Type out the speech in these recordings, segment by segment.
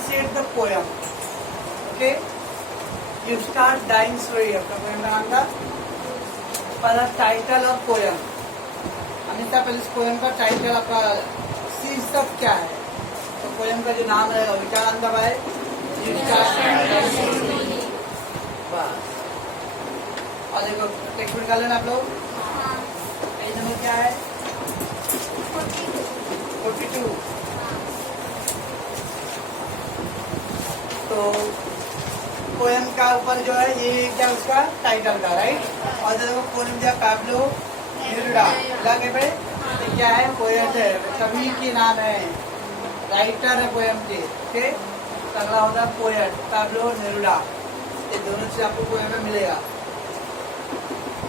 enunciate the poem. Okay? You start dying slowly. आपका poem का नाम था पहला टाइटल और पोएम। अमिता पहले इस पोएम का टाइटल आपका शीर्षक क्या है? तो पोएम का जो नाम है वो क्या नाम था भाई? You start dying slowly. बस। और देखो टेक्स्ट बुक निकाल लेना आप लोग। पेज नंबर क्या है? 42। तो पोएम का ऊपर जो है ये क्या उसका टाइटल का राइट। और देखो पोएम दिया पैब्लो नेरुडा लगे पे ये क्या है? पोएट है, कवि के नाम है, राइटर है पोएम के। ओके, अगला होता है पोएट पैब्लो नेरुडा। ये दोनों चीज आपको पोएम में मिलेगा।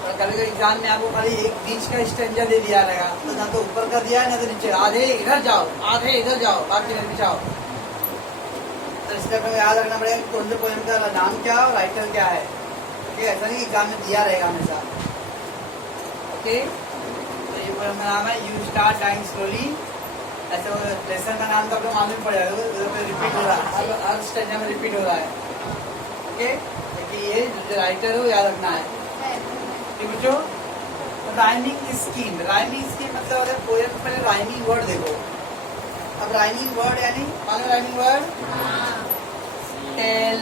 और कभी कभी एग्जाम में आपको खाली एक बीच का स्टेंजर दे दिया रहेगा, तो ना तो ऊपर का दिया है ना तो नीचे, आधे इधर जाओ आधे इधर जाओ बाकी इधर पीछे आओ। तो इसका हमें याद रखना पड़ेगा कि कौन से पोएम का नाम क्या और राइटर क्या है। ओके, ऐसा नहीं एग्जाम में दिया रहेगा हमेशा। ओके, तो ये पोएम का नाम है यू स्टार्ट डाइंग स्लोली। ऐसे लेसन का नाम तो आपको मालूम पड़ जाएगा, रिपीट हो रहा है, हर स्टेज में रिपीट हो रहा है। ओके, देखिए ये जो राइटर है वो याद रखना है। बच्चों, राइमिंग स्कीम। राइमिंग स्कीम मतलब अगर पोएम पहले राइमिंग वर्ड देखो। अब राइमिंग वर्ड यानी मानो rhyming word tell,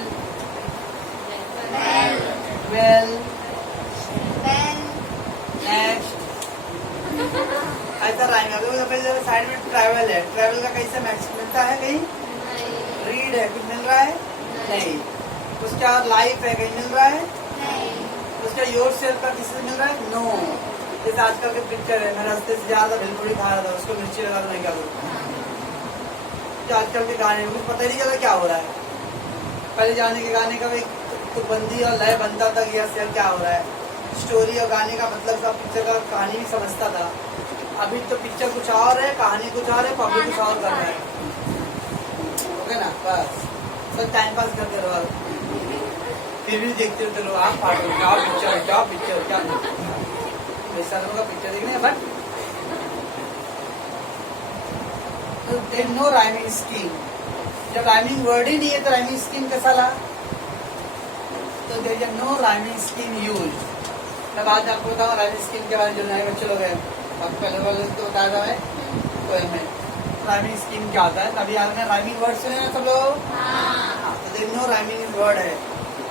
well, next, ऐसा राइम है। साइड में ट्रैवल है, ट्रैवल का कैसे मैच मिलता है? कहीं रीड है, कुछ मिल रहा है? नहीं। उसका लाइफ है, कहीं मिल रहा है? उसका योर सेल्फ का किसी से मिल रहा है? नो। जैसे आजकल के पिक्चर है, मैं रास्ते से जा रहा था, बिल्कुल ही खा रहा था, उसको मिर्ची लगा तो नहीं क्या करूँ। जो आजकल के गाने में कुछ पता ही नहीं चला क्या हो रहा है। पहले जाने के गाने का भी तो बंदी और लय बनता था कि यार क्या हो रहा है, स्टोरी और गाने का मतलब का पिक्चर का कहानी भी समझता था। अभी तो पिक्चर कुछ और है, कहानी कुछ और है, पब्लिक कुछ और कर रहा है। ओके ना, बस टाइम पास करते रहो, फिर भी देखते हो चलो आप पार्टी क्या पिक्चर क्या वैसा लोगों का पिक्चर देखने। But there no rhyming scheme. जब राइमिंग वर्ड ही नहीं है तो राइमिंग स्कीम कैसा ला? तो there is no rhyming scheme use. तब आज आपको बताऊँ राइमिंग स्कीम के बारे में, जो नए बच्चे लोग हैं अब पहले वाले तो बताया था मैं पोएम में राइमिंग स्कीम क्या होता है। तभी आपने राइमिंग वर्ड सुने ना सब लोग? हाँ, तो देयर नो राइमिंग वर्ड है।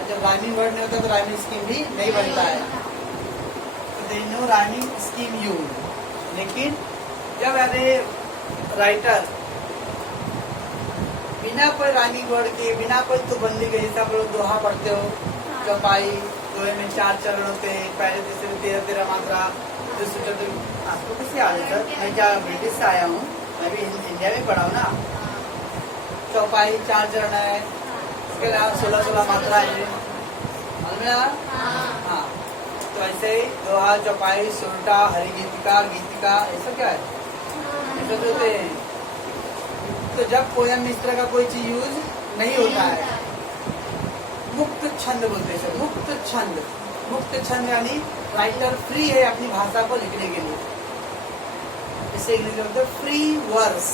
जब राइमिंग वर्ड नहीं होता तो राइमिंग स्कीम भी नहीं बनता है। तो there no rhyming scheme use. लेकिन जब अरे राइटर बिना कोई राइमिंग वर्ड के, बिना कोई तुकबंदी के, जैसे आप लोग दोहा पढ़ते हो, चौपाई, दोहे में 4 चरण होते हैं, पहले दूसरे 13 मात्रा, दूसरे चौथे। आपको किसी आ सर, मैं क्या ब्रिटिश से आया हूँ, मैं भी इंडिया में पढ़ा हूँ ना। चौपाई 4 चरण है, उसके अलावा 16 मात्रा है। हाँ, तो ऐसे ही दोहा, चौपाई, सुरटा, हरिगीतिका, गीतिका, ऐसा क्या है, ऐसा जो होते हैं। तो जब पोएम में इस तरह का कोई चीज यूज नहीं होता है, मुक्त छंद बोलते हैं। मुक्त छंद, मुक्त छंद यानी राइटर फ्री है अपनी भाषा को लिखने के लिए। इसे इंग्लिश में बोलते हैं फ्री वर्स।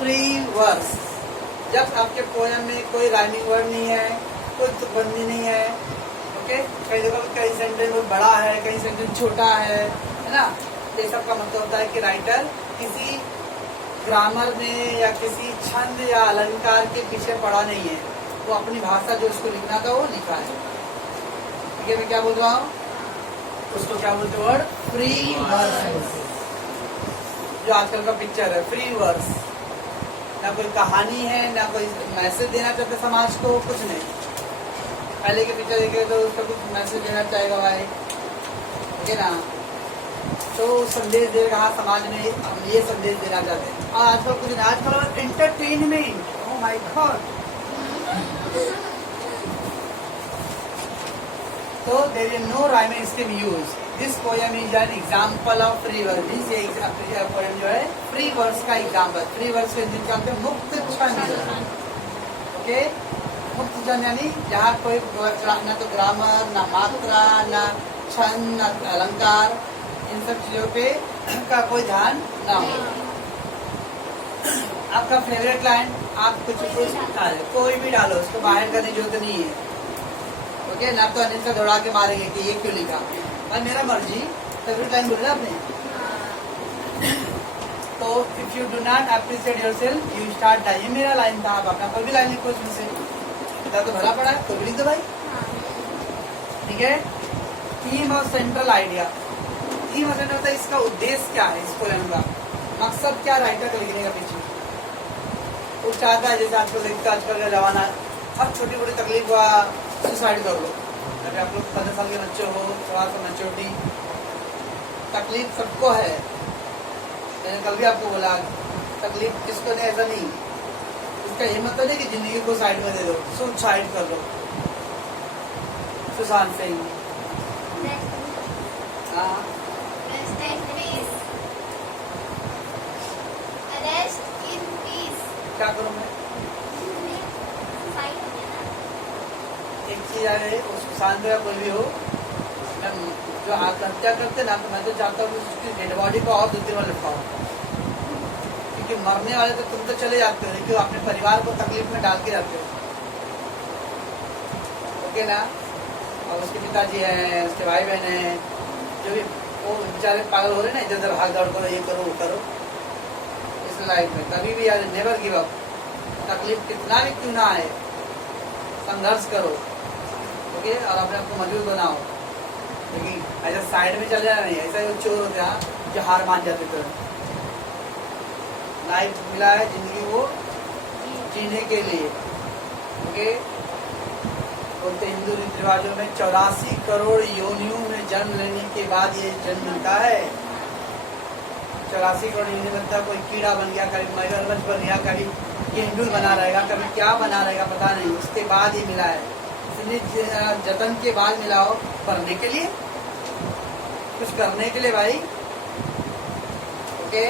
Free verse. जब आपके पोएम में कोई राइमिंग वर्ड नहीं है, कोई तुकबंदी नहीं है। ओके, कई जगह कई सेंटेंस बड़ा है, कई सेंटेंस छोटा है ना। ये सब का मतलब होता है कि राइटर किसी ग्रामर में या किसी छंद या अलंकार के पीछे पड़ा नहीं है, वो अपनी भाषा जो उसको लिखना था वो लिखा है। ठीक है, मैं क्या बोल रहा हूँ? उसको क्या बोलते वर्ड? Free verse. जो आजकल का पिक्चर है फ्री वर्स। ना कोई कहानी है, ना कोई मैसेज देना चाहते समाज को, कुछ नहीं। पहले के पिक्चर देखे तो उसका कुछ मैसेज देना चाहेगा भाई, ठीक है ना, तो संदेश दे रहा समाज में, हम ये संदेश देना चाहते हैं। और आजकल कुछ नहीं, आजकल एंटरटेनमेंट। Oh my god. तो there is no rhyming scheme use. This poem is an example of free verse. ये पोएम जो है फ्री वर्स का एग्जाम्पल। फ्री वर्स के जिनका मुक्त छंद। ओके, मुक्त छंद यानी जहाँ कोई न तो ग्रामर, न मात्रा, न छंद, न अलंकार, इन सब चीजों पे का कोई ध्यान ना हो। आपका फेवरेट लाइन, आप कुछ डालो, कोई भी डालो, उसको बाहर करने की जरूरत नहीं है। ओके, ना तो अनिल का दौड़ा के मारेंगे कि ये क्यों लिखा। भाई मेरा मर्जी, फेवरेट लाइन बोल रहे आपने। तो if you do not appreciate yourself you start die. ये मेरा लाइन था, आप अपना कोई भी लाइन लिखो इसमें से, इतना तो भला पड़ा है, कोई भी लिख दो भाई। ठीक है। थीम और सेंट्रल आइडिया। थीम और सेंट्रल था, इसका उद्देश्य क्या है, इस पोएम का मकसद क्या राइटर का लिखने का पीछे। वो चाहता है जैसे आजकल देखते, आजकल का जमाना, हर छोटी मोटी तकलीफ हुआ सुसाइड कर लो। अगर आप लोग 15 साल के बच्चे हो, 16 साल मैच्योरिटी, तकलीफ सबको है। मैंने कल भी आपको बोला, तकलीफ किसको नहीं, ऐसा नहीं। इसका ये मतलब नहीं कि जिंदगी को साइड में दे दो, सुसाइड कर लो। सुशांत सिंह, हाँ, क्या करूँ मैं? एक चीज आ रही है, वो सुशांत या कोई भी हो, मैं जो आत्महत्या करते ना, तो मैं तो चाहता हूँ कि उसकी डेड बॉडी को और 2-3 बार लटकाओ। क्योंकि मरने वाले तो तुम तो चले जाते हो, लेकिन अपने परिवार को तकलीफ में डाल के जाते हो। ओके ना। और उसके पिताजी हैं, उसके भाई बहन हैं, जो भी वो बेचारे पागल हो रहे ना, इधर उधर भाग दौड़ करो, ये करो वो करो इस लाइफ में। कभी भी यार नेवर गिव अप। तकलीफ कितना भी क्यों ना आए, संघर्ष करो। ओके, और अपने आप को मजबूत बनाओ। लेकिन ऐसा साइड में चल जाना नहीं। ऐसा चोर होते हैं जो हार मान जाते थे। लाइफ मिला है जिंदगी वो जीने के लिए। ओके, बोलते हिंदू रीति रिवाजों में 84 करोड़ योनियों में जन्म लेने के बाद ये जन्म मिलता है। 84 करोड़ योनि बनता, कोई कीड़ा बन गया, कभी मगरमच्छ बन गया, कभी गेंडूल बना रहेगा, कभी क्या बना रहेगा पता नहीं, उसके बाद ये मिला है। इसलिए जतन के बाद मिला हो, पढ़ने के लिए, कुछ करने के लिए भाई। ओके,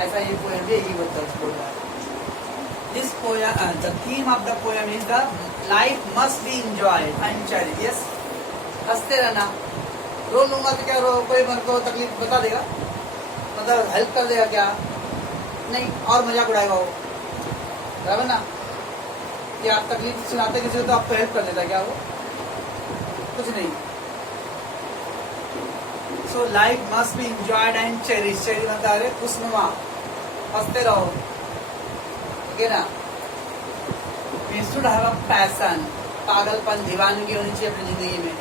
ऐसा ये पोएम भी यही बोल रहा है। This poem, the theme of the poem is the life must be enjoyed and cherished. Yes, हंसते रहना। रो लूंगा तो क्या, रो कोई मेरे को तकलीफ बता देगा, मतलब हेल्प कर देगा क्या? नहीं, और मजाक उड़ाएगा वो, बराबर ना। कि आप तकलीफ सुनाते किसी को तो आपको हेल्प कर देता क्या वो? कुछ नहीं। So life must be enjoyed and cherish. Cherish बता रहे खुशनुमा, हंसते रहो। ओके ना। We should have a passion. पागलपन, दीवानगी होनी चाहिए अपनी जिंदगी में।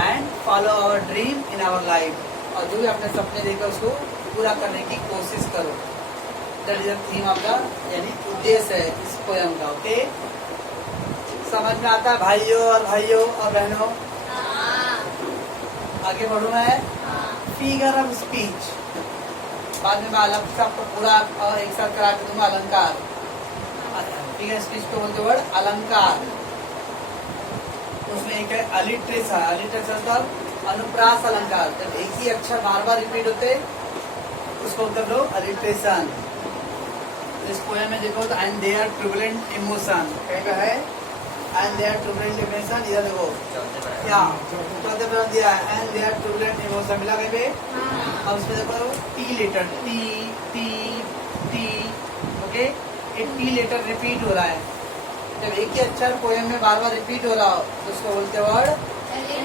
And follow our dream in our life. और जो भी अपने सपने देखे उसको पूरा करने की कोशिश करो। That is the theme of the, यानी उद्देश्य है इस पोएम का। ओके, समझ में आता है भाइयों और बहनों? आगे बढ़ू मैं। फिगर ऑफ स्पीच, बाद में मैं अलग से आपको पूरा एक साथ करा के दूंगा। अलंकार, फिगर स्पीच को बोलते वर्ड अलंकार। उसमें एक है अलिट्रेशन। अलिट्रेशन मतलब अनुप्रास अलंकार, जब एक ही अक्षर बार बार रिपीट होते उसको कर लो अलिट्रेशन। इस पोएम में देखो तो एंड देयर ट्यूबुलेंट इमोशन, क्या है? एंड देयर ट्यूबुलेंट इमोशन, इधर देखो क्या चौथे पर दिया है, एंड देयर ट्यूबुलेंट इमोशन मिला कहीं पे? अब उसमें देखो टी लेटर, टी। ओके, एक टी लेटर रिपीट हो रहा है। जब एक ही अक्षर पोएम में बार बार रिपीट हो रहा हो तो उसको बोलते वर्ड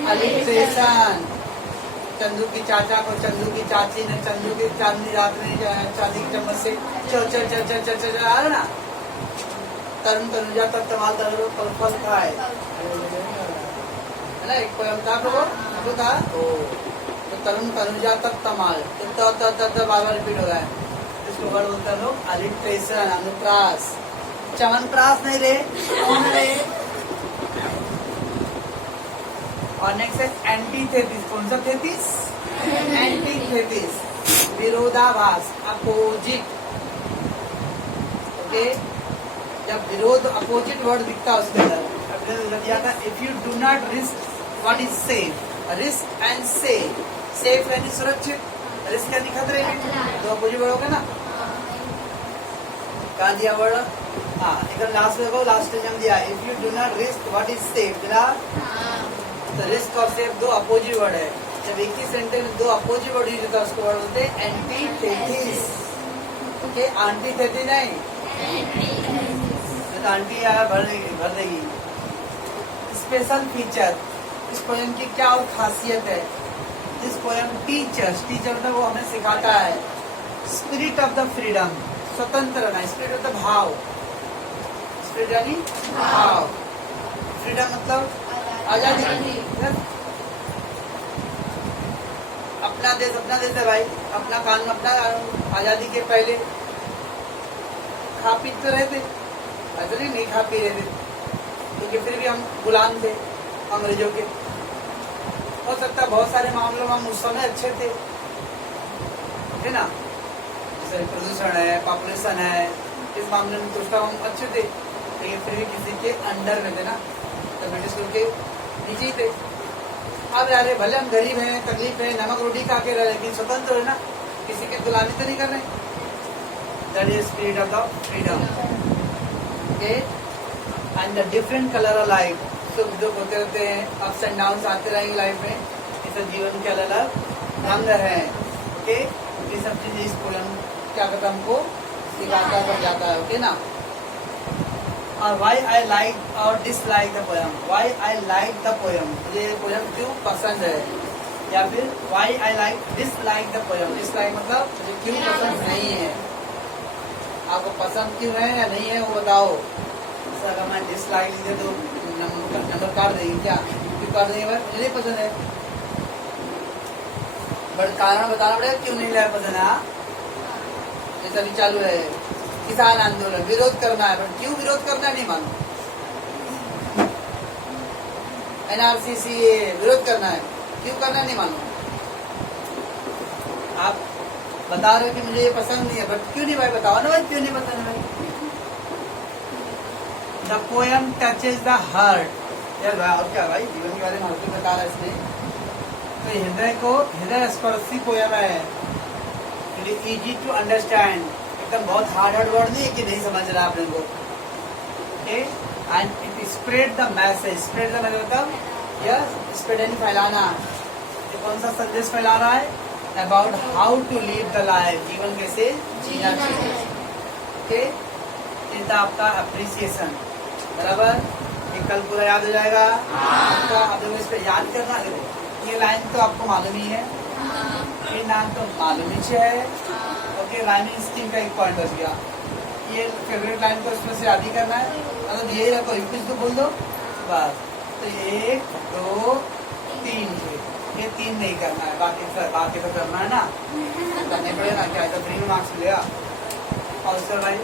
अलिट्रेशन। चंदू की चाचा को चंदू की चाची ने चंदू की चांदनी रात में चांदी की चम्मच से चल आ रहा ना। तरुण तनुजा तब तमाल तरुण पल पल खाए, है ना। एक पोएम था वो था तो तरुण तनुजा तब तमाल, तो बार बार रिपीट हो रहा है। इसको वर्ड बोलते हैं लोग अलिट्रेशन, अनुप्रास। चमनप्रास नहीं रे, कौन रे? और नेक्स्ट है एंटीथेसिस। कौन सा थेसिस? एंटीथेसिस, विरोधाभास, अपोजिट। ओके, जब विरोध अपोजिट वर्ड दिखता है उसके अंदर दिया था, if you do not risk what is safe. Risk and safe यानी सुरक्षित, रिस्क यानी खतरे में, तो अपोजिट वर्ड होगा ना। कहा दिया वर्ड? हाँ, इधर लास्ट देखो, लास्ट में दिया if you do not risk what is safe. दिला तो रिस्क और सेफ दो अपोजिट वर्ड है। जब एक ही सेंटेंस में दो अपोजिट वर्ड यूज होता है उसको वर्ड बोलते हैं एंटीथेसिस। ओके, एंटीथेसिस नहीं, आंटी यार भर देगी। स्पेशल फीचर, इस पोयम की क्या और खासियत है? दिस पोयम टीचर्स, टीचर मतलब वो हमें सिखाता है स्पिरिट ऑफ द फ्रीडम, स्वतंत्र रहना, स्पिरिट ऑफ द भाव, स्पिरिट यानी भाव, फ्रीडम मतलब आजादी। अपना देश है भाई, अपना कानून, अपना आजादी के पहले खा पी तो रहे थे, ऐसा नहीं खा पी रहे थे, क्योंकि फिर भी हम गुलाम थे अंग्रेजों के। हो सकता है बहुत सारे मामलों में हम उस समय अच्छे थे, है ना, जैसे प्रदूषण है, पॉपुलेशन है, इस मामले में तो उसका हम अच्छे थे, लेकिन फिर भी किसी के अंडर में थे ना, तो ब्रिटिश के नीचे ही थे। अब यार भले हम गरीब हैं, तकलीफ है, नमक रोटी खा के रहे, लेकिन स्वतंत्र है ना, किसी की गुलामी तो नहीं कर रहे। That is spirit of the freedom. Okay, and the different colour of life, सुख दुख होते रहते हैं, अप्स एंड डाउन आते रहेंगे लाइफ में, इस जीवन के अलग अलग रंग है। ओके, ये सब चीज इस पोयम क्या कहता है, हमको सिखाता कर जाता है। ओके ना। और वाई आई लाइक और dislike the poem, why I like the poem, मुझे पोयम क्यों पसंद है, या फिर why I like dislike the poem, dislike मतलब मुझे क्यों पसंद नहीं है। आपको पसंद क्यों है या नहीं है वो बताओ। अगर मैं डिसलाइक लिखे तो नंबर काट देंगे क्या, क्यों काट देंगे भाई, मुझे नहीं पसंद है, बट कारण बताना पड़ेगा क्यों नहीं लाया पसंद है। जैसा भी चालू है किसान आंदोलन, विरोध करना है, बट क्यों विरोध करना है नहीं मालूम। NRC विरोध करना है, क्यों करना है नहीं मालूम। आप बता रहे हो कि मुझे ये पसंद नहीं है, बट क्यों नहीं भाई, बताओ ना भाई क्यों नहीं पसंद है भाई। The poem touches the heart, यार भाई और क्या भाई, जीवन के बारे में हल्के बता रहा है इसमें, तो हृदय को, हृदय स्पर्शी पोयम है, इजी टू अंडरस्टैंड, एकदम बहुत हार्ड वर्ड नहीं है कि नहीं समझ रहा आप लोगों को। And it spread the message, spread the message मतलब यह स्प्रेड यानी फैलाना, ये कौन सा संदेश फैला रहा है, about how to live the life, जीवन कैसे जीना चाहिए। ओके, इज द आपका अप्रिसिएशन, बराबर, ये कल पूरा याद हो जाएगा आपका। आप लोग इस पर याद करना, ये लाइन तो आपको मालूम ही है, ये नाम तो मालूम ही है। ओके, राइमिंग स्कीम का एक पॉइंट बच गया, ये फेवरेट लाइन को इसमें से याद ही करना है, मतलब यही रखो, कुछ तो बोल दो बस। तो 1 2 3, ये 3 नहीं करना है, बाकी तो करना है ना, करने पड़ेगा ना, क्या है तो 3 मार्क्स मिलेगा। और सर भाई